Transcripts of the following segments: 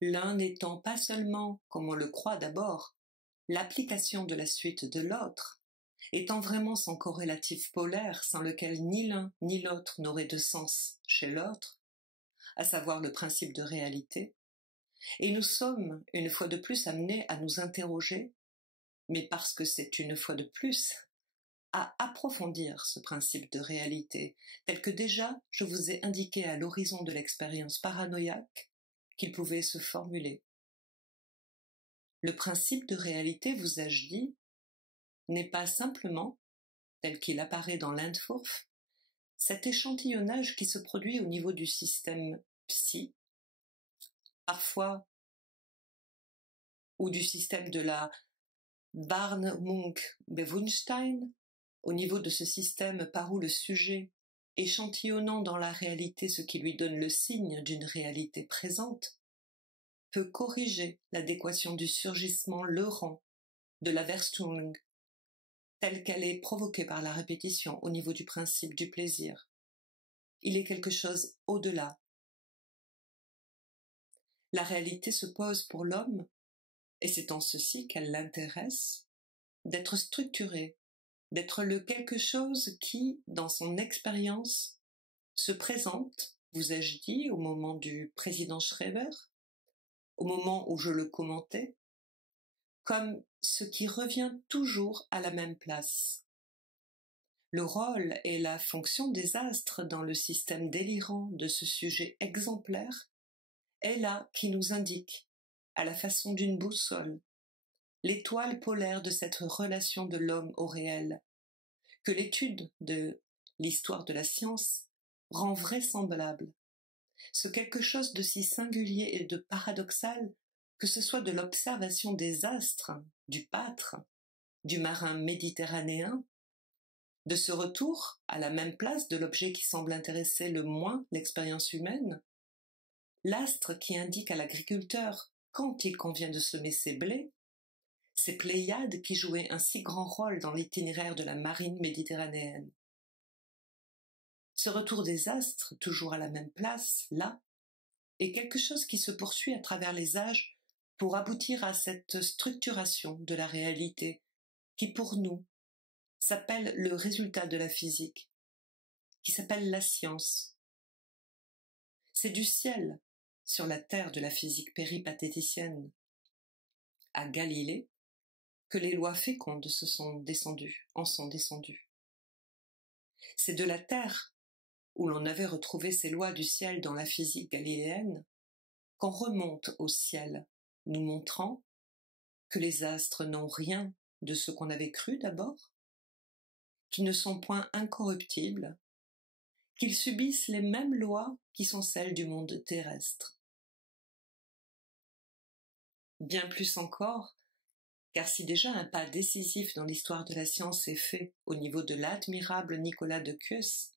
l'un n'étant pas seulement, comme on le croit d'abord, l'application de la suite de l'autre, étant vraiment son corrélatif polaire sans lequel ni l'un ni l'autre n'aurait de sens chez l'autre, à savoir le principe de réalité, et nous sommes une fois de plus amenés à nous interroger, mais parce que c'est une fois de plus, à approfondir ce principe de réalité, tel que déjà je vous ai indiqué à l'horizon de l'expérience paranoïaque qu'il pouvait se formuler. Le principe de réalité, vous ai-je dit, n'est pas simplement, tel qu'il apparaît dans l'Entwurf, cet échantillonnage qui se produit au niveau du système psy, parfois, ou du système de la Wahrnehmung-Bewusstsein, au niveau de ce système par où le sujet, échantillonnant dans la réalité ce qui lui donne le signe d'une réalité présente, peut corriger l'adéquation du surgissement leurrant de la Verstung, telle qu'elle est provoquée par la répétition au niveau du principe du plaisir. Il est quelque chose au-delà. La réalité se pose pour l'homme, et c'est en ceci qu'elle l'intéresse, d'être structurée, d'être le quelque chose qui, dans son expérience, se présente, vous ai-je dit, au moment du président Schreiber, au moment où je le commentais, comme ce qui revient toujours à la même place. Le rôle et la fonction des astres dans le système délirant de ce sujet exemplaire est là qui nous indique, à la façon d'une boussole, l'étoile polaire de cette relation de l'homme au réel, que l'étude de l'histoire de la science rend vraisemblable. Ce quelque chose de si singulier et de paradoxal que ce soit de l'observation des astres, du pâtre, du marin méditerranéen, de ce retour à la même place de l'objet qui semble intéresser le moins l'expérience humaine, l'astre qui indique à l'agriculteur quand il convient de semer ses blés, ces Pléiades qui jouaient un si grand rôle dans l'itinéraire de la marine méditerranéenne. Ce retour des astres, toujours à la même place, là, est quelque chose qui se poursuit à travers les âges pour aboutir à cette structuration de la réalité qui, pour nous, s'appelle le résultat de la physique, qui s'appelle la science. C'est du ciel, sur la terre de la physique péripatéticienne, à Galilée, que les lois fécondes en sont descendues. C'est de la terre, où l'on avait retrouvé ces lois du ciel dans la physique galiléenne, qu'on remonte au ciel, nous montrant que les astres n'ont rien de ce qu'on avait cru d'abord, qu'ils ne sont point incorruptibles, qu'ils subissent les mêmes lois qui sont celles du monde terrestre. Bien plus encore, car si déjà un pas décisif dans l'histoire de la science est fait au niveau de l'admirable Nicolas de Cues,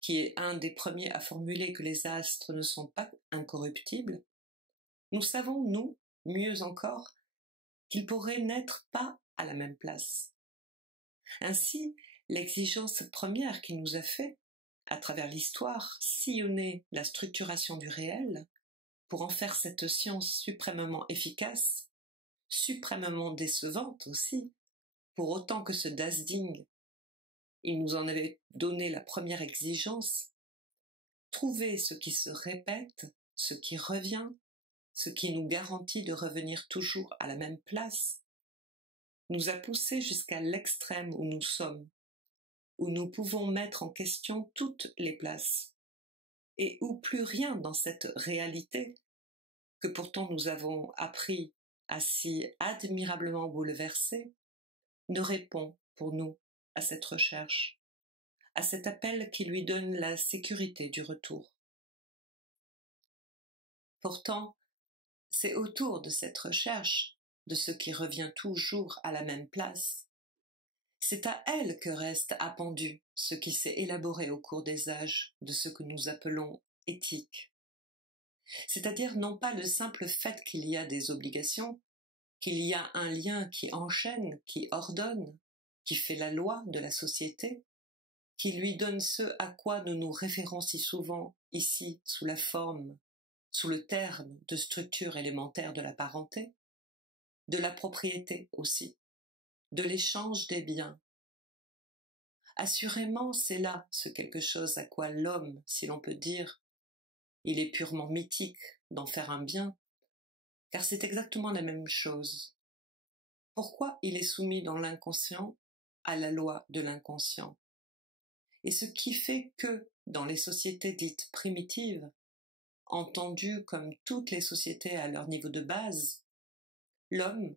qui est un des premiers à formuler que les astres ne sont pas incorruptibles, nous savons, nous, mieux encore, qu'ils pourraient n'être pas à la même place. Ainsi, l'exigence première qui nous a fait, à travers l'histoire, sillonner la structuration du réel, pour en faire cette science suprêmement efficace, suprêmement décevante aussi, pour autant que ce Dasding, il nous en avait donné la première exigence, trouver ce qui se répète, ce qui revient, ce qui nous garantit de revenir toujours à la même place, nous a poussés jusqu'à l'extrême où nous sommes, où nous pouvons mettre en question toutes les places, et où plus rien dans cette réalité, que pourtant nous avons appris à si admirablement bouleverser, ne répond pour nous à cette recherche, à cet appel qui lui donne la sécurité du retour. Pourtant, c'est autour de cette recherche, de ce qui revient toujours à la même place, c'est à elle que reste appendu ce qui s'est élaboré au cours des âges de ce que nous appelons éthique. C'est-à-dire non pas le simple fait qu'il y a des obligations, qu'il y a un lien qui enchaîne, qui ordonne, qui fait la loi de la société, qui lui donne ce à quoi nous nous référons si souvent ici sous la forme, sous le terme de structure élémentaire de la parenté, de la propriété aussi, de l'échange des biens. Assurément, c'est là ce quelque chose à quoi l'homme, si l'on peut dire, il est purement mythique d'en faire un bien, car c'est exactement la même chose. Pourquoi il est soumis dans l'inconscient à la loi de l'inconscient? Et ce qui fait que, dans les sociétés dites primitives, entendues comme toutes les sociétés à leur niveau de base, l'homme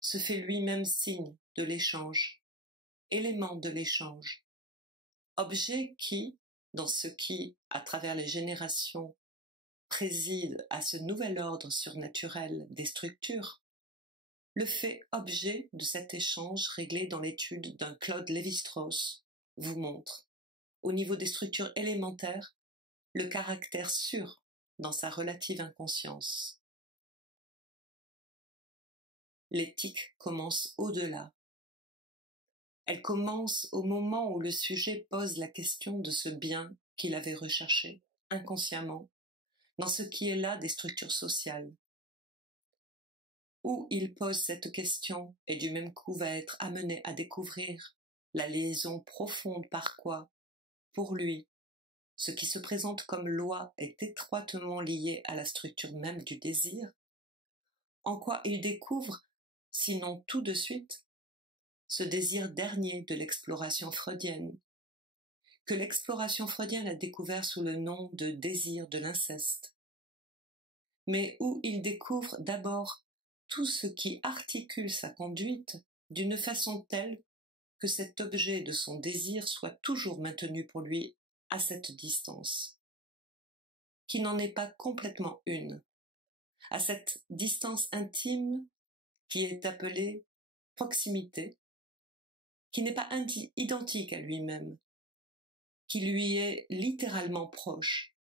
se fait lui-même signe de l'échange, élément de l'échange, objet qui, dans ce qui, à travers les générations, préside à ce nouvel ordre surnaturel des structures, le fait objet de cet échange réglé dans l'étude d'un Claude Lévi-Strauss vous montre, au niveau des structures élémentaires, le caractère sûr dans sa relative inconscience. L'éthique commence au-delà. Elle commence au moment où le sujet pose la question de ce bien qu'il avait recherché, inconsciemment, dans ce qui est là des structures sociales. Où il pose cette question et du même coup va être amené à découvrir la liaison profonde par quoi, pour lui, ce qui se présente comme loi est étroitement lié à la structure même du désir, en quoi il découvre, sinon tout de suite, ce désir dernier de l'exploration freudienne, que l'exploration freudienne a découvert sous le nom de désir de l'inceste, mais où il découvre d'abord tout ce qui articule sa conduite d'une façon telle que cet objet de son désir soit toujours maintenu pour lui à cette distance, qui n'en est pas complètement une, à cette distance intime qui est appelée proximité, qui n'est pas identique à lui-même, qui lui est littéralement proche,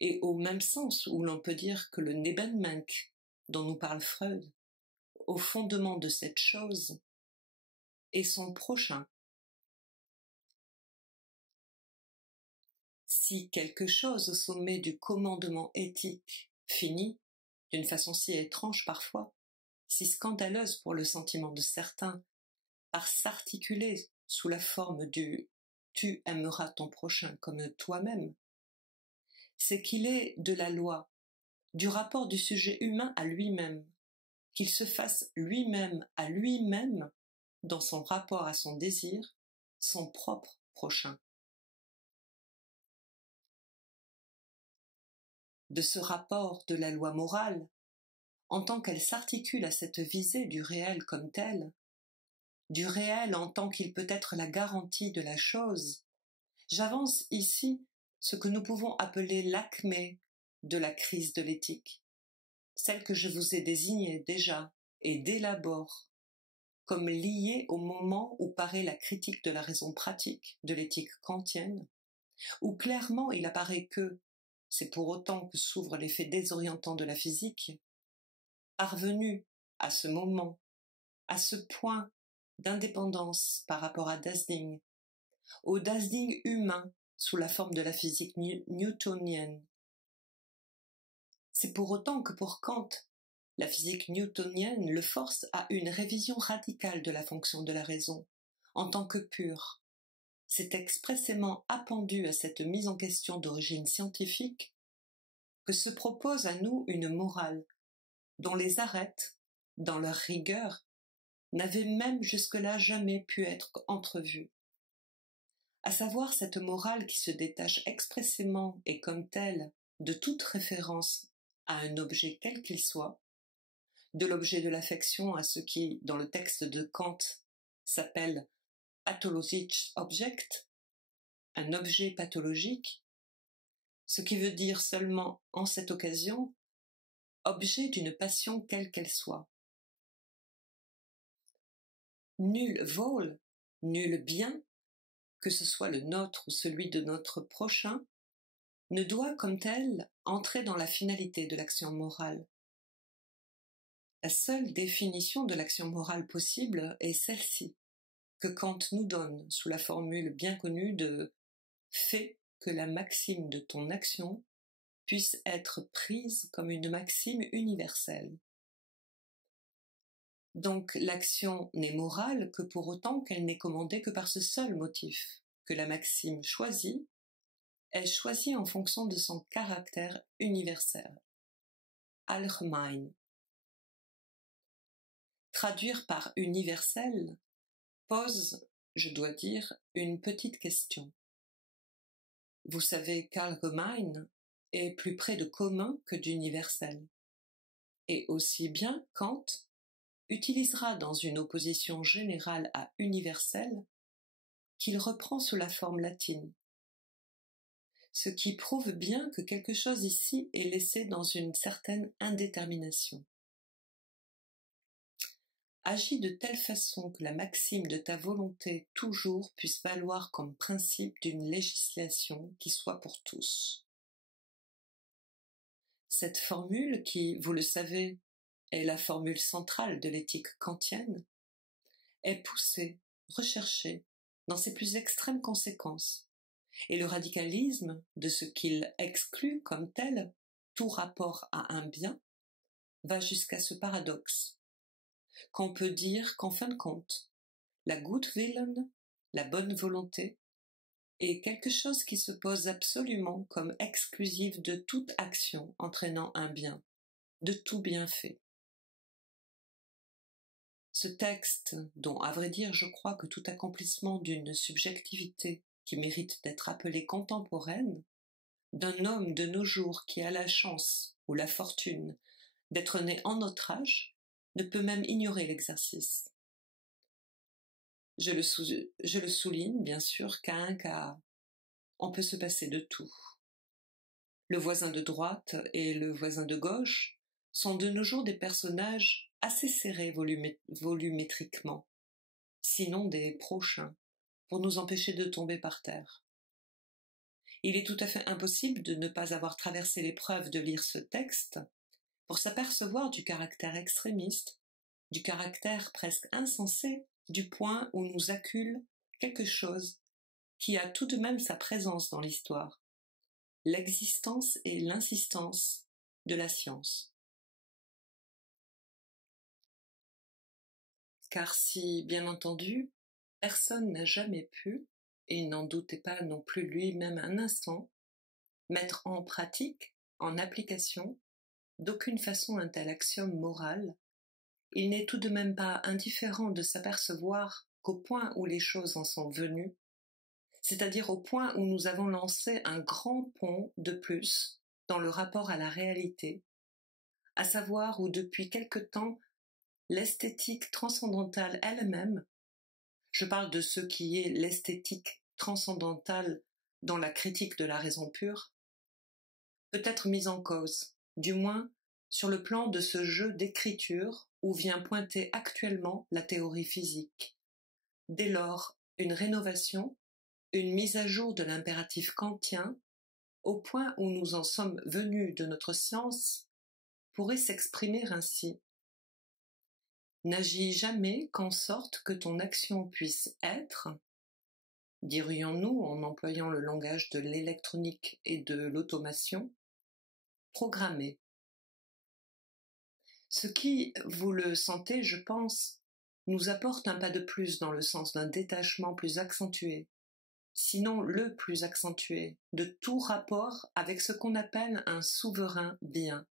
et au même sens où l'on peut dire que le Nebenmensch dont nous parle Freud, au fondement de cette chose, est son prochain. Si quelque chose au sommet du commandement éthique finit, d'une façon si étrange parfois, si scandaleuse pour le sentiment de certains, par s'articuler sous la forme du « tu aimeras ton prochain comme toi-même », c'est qu'il est de la loi, du rapport du sujet humain à lui-même, qu'il se fasse lui-même à lui-même, dans son rapport à son désir, son propre prochain. De ce rapport de la loi morale, en tant qu'elle s'articule à cette visée du réel comme tel, du réel en tant qu'il peut être la garantie de la chose, j'avance ici ce que nous pouvons appeler l'acmé de la crise de l'éthique, celle que je vous ai désignée déjà et d'élabore, comme liée au moment où paraît la critique de la raison pratique de l'éthique kantienne, où clairement il apparaît que, c'est pour autant que s'ouvre l'effet désorientant de la physique, parvenu à ce moment, à ce point d'indépendance par rapport à Dasding, au Dasding humain sous la forme de la physique newtonienne. C'est pour autant que pour Kant, la physique newtonienne le force à une révision radicale de la fonction de la raison, en tant que pure. C'est expressément appendu à cette mise en question d'origine scientifique que se propose à nous une morale dont les arêtes, dans leur rigueur, n'avaient même jusque-là jamais pu être entrevues. À savoir cette morale qui se détache expressément et comme telle de toute référence à un objet quel qu'il soit, de l'objet de l'affection à ce qui, dans le texte de Kant, s'appelle pathologisch Object, un objet pathologique, ce qui veut dire seulement, en cette occasion, objet d'une passion quelle qu'elle soit. Nul vol, nul bien, que ce soit le nôtre ou celui de notre prochain, ne doit comme tel entrer dans la finalité de l'action morale. La seule définition de l'action morale possible est celle-ci, que Kant nous donne sous la formule bien connue de « fais que la maxime de ton action puisse être prise comme une maxime universelle. Donc l'action n'est morale que pour autant qu'elle n'est commandée que par ce seul motif, que la maxime choisie est choisie en fonction de son caractère universel. Allgemein. Traduire par universel pose, je dois dire, une petite question. Vous savez qu'allgemein est plus près de commun que d'universel. Et aussi bien Kant utilisera dans une opposition générale à universel qu'il reprend sous la forme latine. Ce qui prouve bien que quelque chose ici est laissé dans une certaine indétermination. Agis de telle façon que la maxime de ta volonté toujours puisse valoir comme principe d'une législation qui soit pour tous. Cette formule qui, vous le savez, est la formule centrale de l'éthique kantienne, est poussée, recherchée, dans ses plus extrêmes conséquences, et le radicalisme de ce qu'il exclut comme tel, tout rapport à un bien, va jusqu'à ce paradoxe, qu'on peut dire qu'en fin de compte, la Gutwillen, la bonne volonté, est quelque chose qui se pose absolument comme exclusive de toute action entraînant un bien, de tout bienfait. Ce texte, dont à vrai dire je crois que tout accomplissement d'une subjectivité qui mérite d'être appelée contemporaine, d'un homme de nos jours qui a la chance ou la fortune d'être né en notre âge, ne peut même ignorer l'exercice. Je le souligne, bien sûr, qu'à un cas, on peut se passer de tout. Le voisin de droite et le voisin de gauche sont de nos jours des personnages assez serrés volumétriquement, sinon des prochains, pour nous empêcher de tomber par terre. Il est tout à fait impossible de ne pas avoir traversé l'épreuve de lire ce texte pour s'apercevoir du caractère extrémiste, du caractère presque insensé du point où nous accule quelque chose qui a tout de même sa présence dans l'histoire, l'existence et l'insistance de la science. Car si, bien entendu, personne n'a jamais pu, et il n'en doutait pas non plus lui-même un instant, mettre en pratique, en application, d'aucune façon un tel axiome moral, il n'est tout de même pas indifférent de s'apercevoir qu'au point où les choses en sont venues, c'est-à-dire au point où nous avons lancé un grand pont de plus dans le rapport à la réalité, à savoir où depuis quelque temps l'esthétique transcendantale elle-même, je parle de ce qui est l'esthétique transcendantale dans la critique de la raison pure, peut être mise en cause, du moins sur le plan de ce jeu d'écriture où vient pointer actuellement la théorie physique. Dès lors, une rénovation, une mise à jour de l'impératif kantien, au point où nous en sommes venus de notre science, pourrait s'exprimer ainsi. N'agis jamais qu'en sorte que ton action puisse être, dirions-nous en employant le langage de l'électronique et de l'automation, programmée. Ce qui, vous le sentez, je pense, nous apporte un pas de plus dans le sens d'un détachement plus accentué, sinon le plus accentué, de tout rapport avec ce qu'on appelle un souverain bien.